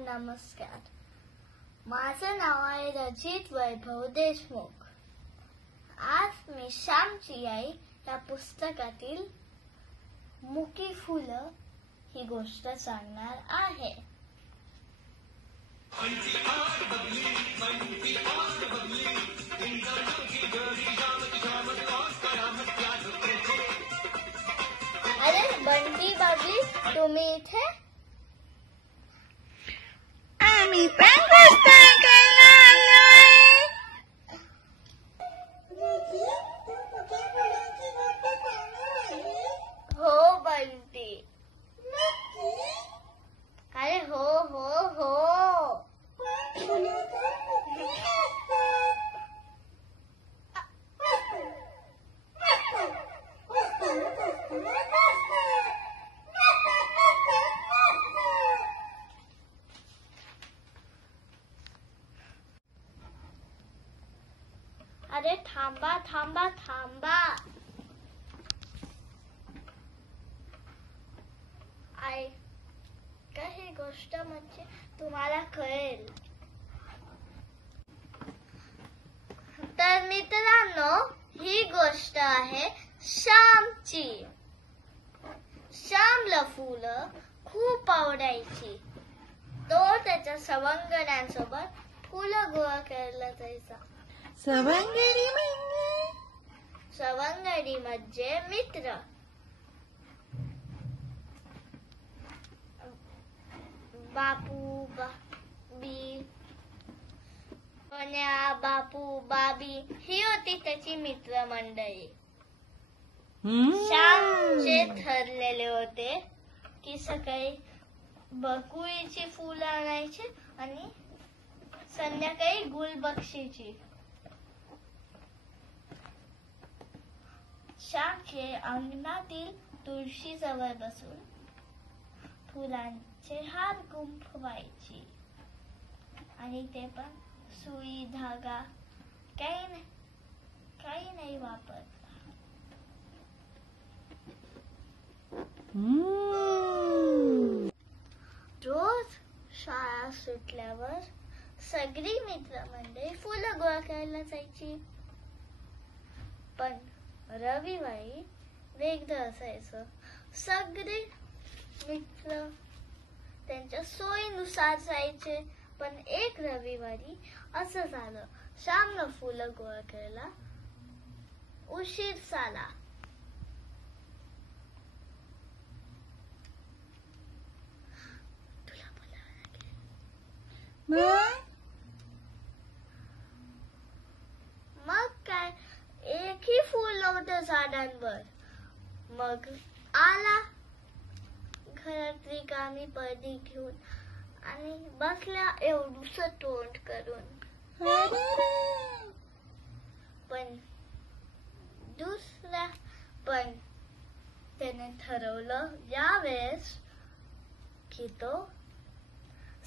नमस्कार. माझं नाव आहे रजित वैभव देशमुख. आज मी श्यामची आई या पुस्तकातील मुकी फुलं ही गोष्ट सांगणार आहे. अरे बंटी बाबली, तुम्ही इथे? आम्ही पण पुस्तक ऐकायला आलोय. हो बंटी. अरे हो हो हो. अरे थांबा थांबा थांबा. ऐका ही गोष्ट म्हणजे तुम्हाला कळेल. तर मित्रांनो, ही गोष्ट आहे श्यामची. श्यामला फुलं खूप आवडायची. तो त्याच्या सवंगड्यांसोबत फुलं गोळा करायला जायचा. सवंगडी म्हणजे मित्र. बापू बाबी, पण्या, बापू बाबी ही होती त्याची मित्रमंडळी. श्यामचे ठरलेले होते की सकाळी बकुळीची फुलं आणायची आणि संध्याकाळी गुलबक्षीची. श्यामचे अंगणातील तुळशी जवळ बसून फुलांचे हार गुंफवायची आणि ते पण सुई धागा काही नाही वापरला. रोज शाळा सुटल्यावर सगळी मित्रमंडळी फुलं गोळा करायला जायची. पण रविवारी वेगळं असायचं. सगळे मित्र त्यांच्या सोयीनुसार जायचे. पण एक रविवारी असं झालं, श्यामला फुलं गोळा करायला उशीर झाला. मग काय, एकही फुल नव्हतं झाडांवर. मग आला घरात रिकामी पडदी घेऊन आणि बसल्या एवढूस तोंड करून. पण त्याने ठरवलं यावेळेस की तो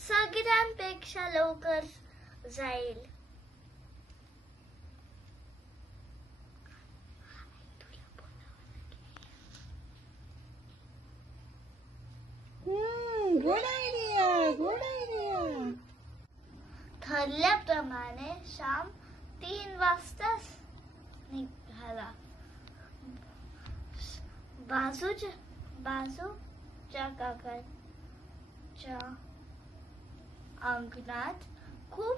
सगळ्यांपेक्षा लवकर जाईल. Good idea. ठरल्याप्रमाणे श्याम 3 वाजता निघाला. बाजूच्या काकाच्या अंगणात खूप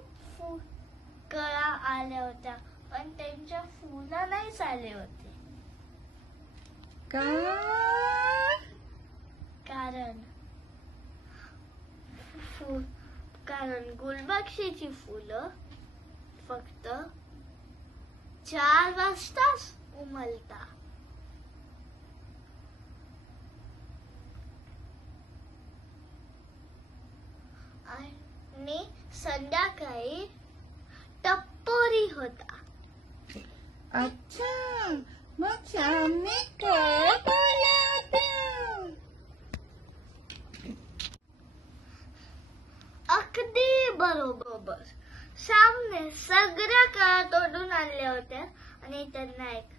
कळ्या आल्या होत्या, पण त्यांच्या फुलं नाही झाले होते. कारण गुलबक्षीची फुलं फक्त 4 वाजताच उमलता. आणि संध्याकाळी टप्पोरी होता. अच्छा, मग श्यामने काय बोललं होतं? अगदी बरोबर. श्यामने सगळ्या कळ्या तोडून आणल्या होत्या आणि त्यांना एक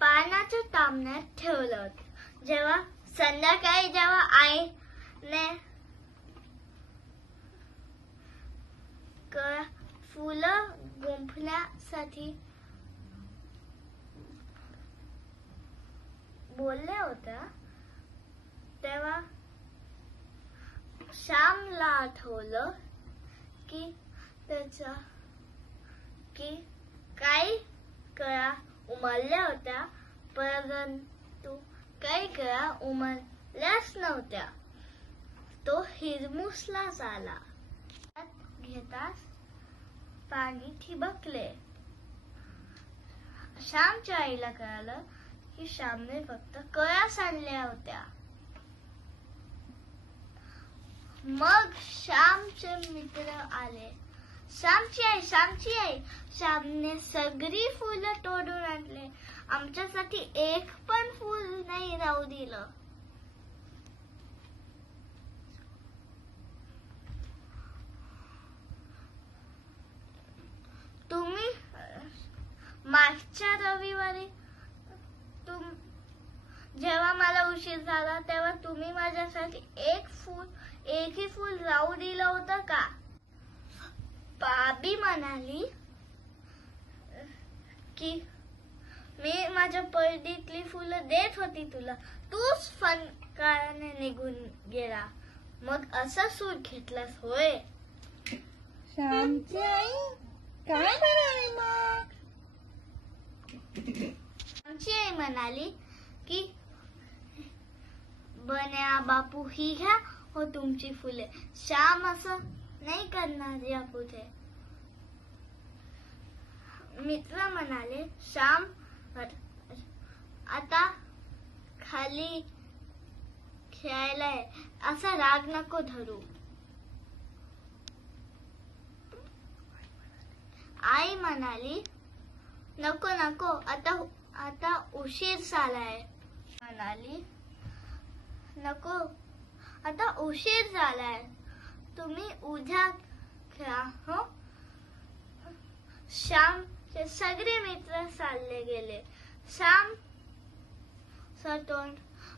पाण्याच्या तांब्यात ठेवलं होतं. जेव्हा संध्याकाळी आई ने फुलं गुंफण्यासाठी बोलल्या होत्या, तेव्हा श्यामला आठवलं की काही कळ्या उमलल्या होत्या, परंतु काही कळ्या उमलल्याच नव्हत्या. तो हिरमुसला झाला. घेताच पाणी ठिबकले. श्यामच्या आईला कळालं की श्यामने फक्त कळ्या सांडल्या होत्या. मग श्यामचे मित्र आले. श्यामची आई, श्यामने सगळी फुलं तोडून आणले. आमच्यासाठी एक पण फूल नाही राहू दिलं. तुम्ही मागच्या रविवारी जेव्हा मला उशीर झाला तेव्हा तुम्ही माझ्यासाठी एकही फूल राहू दिलं होतं का? बाबी म्हणाली की मी माझ्या पर्दीतली फुलं देत होती तुला, तूच फनकाराने निघून गेला. मग असा सूट घेतलास होय? श्यामची आई काय म्हणाली मग? आमची आई म्हणाली की बन्या बापू ही घ्या हो तुमची फुले. श्याम असं नाही करणार यापुढे. मित्र म्हणाले, श्याम आता खाली खेळायला असा राग नको धरू. आई म्हणाली, नको आता उशीर झालाय. म्हणाली, नको आता उशीर झालाय, तुम्ही उद्या खेळा हो. श्यामचे सगळे मित्र चालले गेले. श्याम तोंड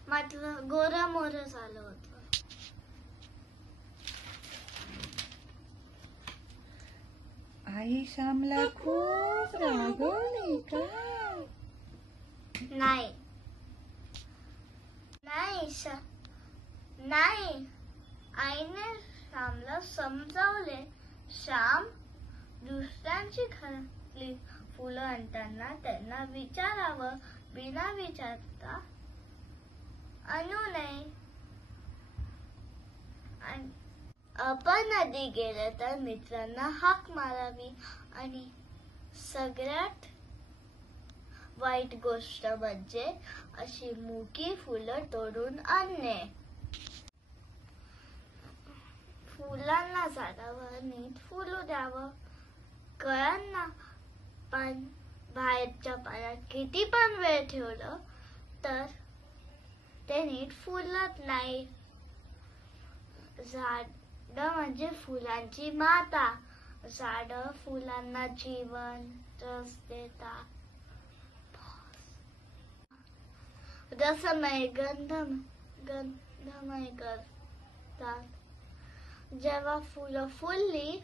मात्र गोरमोर झालं होतं. आई श्यामला खूप रागवली का? नाही, आईने श्यामला समजावले, श्याम दुसऱ्यांची घरातली फुलं आणताना त्यांना विचारावं, बिना विचारता आणू नये. आपण नदी गेले तर मित्रांना हाक मारावी. आणि सगळ्यात वाईट गोष्ट म्हणजे अशी मुकी फुलं तोडून आणणे. फुलांना झाडावर नीट फुलू द्यावं. कळ्यांना बाहेरच्या पाण्यात किती पण वेळ ठेवलं तर ते नीट फुलत नाही. झाड म्हणजे फुलांची माता. झाड फुलांना जीवन रस देतात, रसमय गंधमय करतात. जेव्हा फुलं फुलली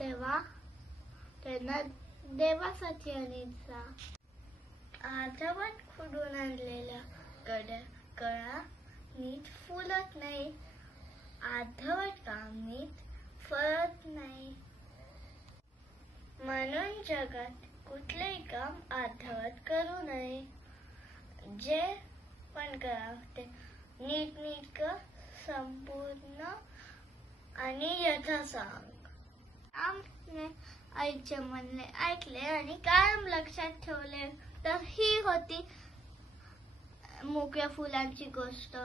तेव्हा त्यांना देवासाठी आणीचा. अर्धवट खुडून आणलेल्या कळ्या नीट फुलत नाही. अर्धवट काम नीट फळत नाही. म्हणून जगात कुठलेही काम अर्धवट करू नये. जे पण करा ते नीटनेटकं, संपूर्ण आणि यथासांग. आमने आईचे म्हणणे ऐकले आणि कायम लक्षात ठेवले. तर ही होती मोकळ्या फुलांची गोष्ट.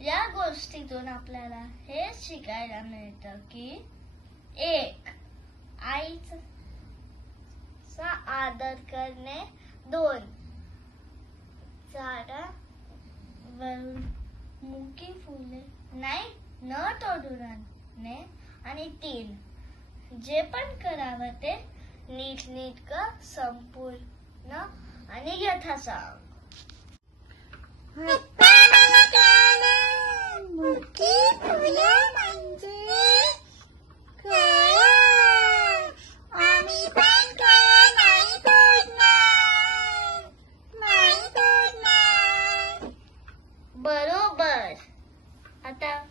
या गोष्टीतून आपल्याला हे शिकायला मिळतं की 1. आईचा आदर करणे. 2. झाडावरून मुकी फुले न तोडून आणणे. आणि 3. जे पण करावं ते नीटनेटकं, संपूर्ण प्रश्न आणि यथा सांग. हाताला काढून मोठी फुलं म्हणजे कळलं. आम्ही पण कळलं नाही तोडणार, नाही तोडणार. बरोबर. आता